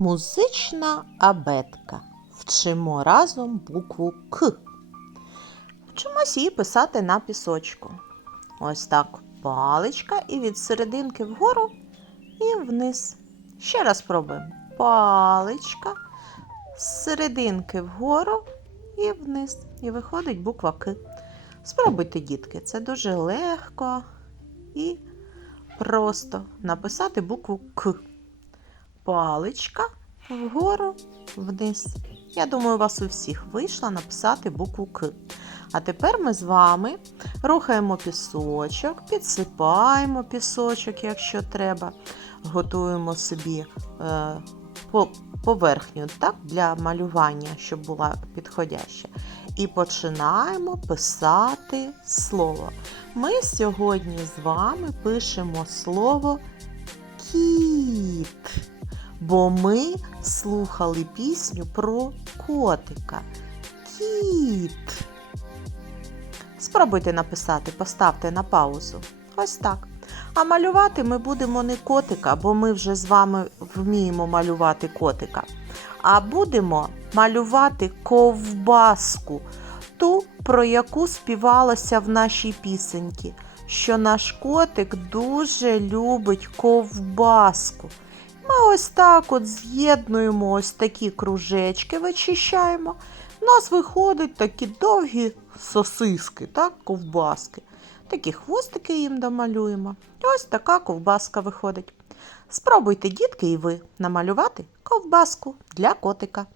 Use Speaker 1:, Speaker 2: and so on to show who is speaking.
Speaker 1: Музична абетка. Вчимо разом букву К. Вчимось її писати на пісочку. Ось так паличка і від серединки вгору і вниз. Ще раз пробуємо. Паличка, з серединки вгору і вниз. І виходить буква К. Спробуйте, дітки, це дуже легко і просто написати букву К. Паличка вгору вниз. Я думаю, у вас у всіх вийшло написати букву К. А тепер ми з вами рухаємо пісочок, підсипаємо пісочок, якщо треба. Готуємо собі е, по- поверхню так, для малювання, щоб була підходяща. І починаємо писати слово. Ми сьогодні з вами пишемо слово кіт, бо ми слухали пісню про котика. Кіт. Спробуйте написати, поставте на паузу. Ось так. А малювати ми будемо не котика, бо ми вже з вами вміємо малювати котика. А будемо малювати ковбаску, ту, про яку співалося в нашій пісеньці, що наш котик дуже любить ковбаску. Ми ось так от з'єднуємо ось такі кружечки, вичищаємо. У нас виходять такі довгі сосиски, так, ковбаски. Такі хвостики їм домалюємо. Ось така ковбаска виходить. Спробуйте, дітки, і ви намалювати ковбаску для котика.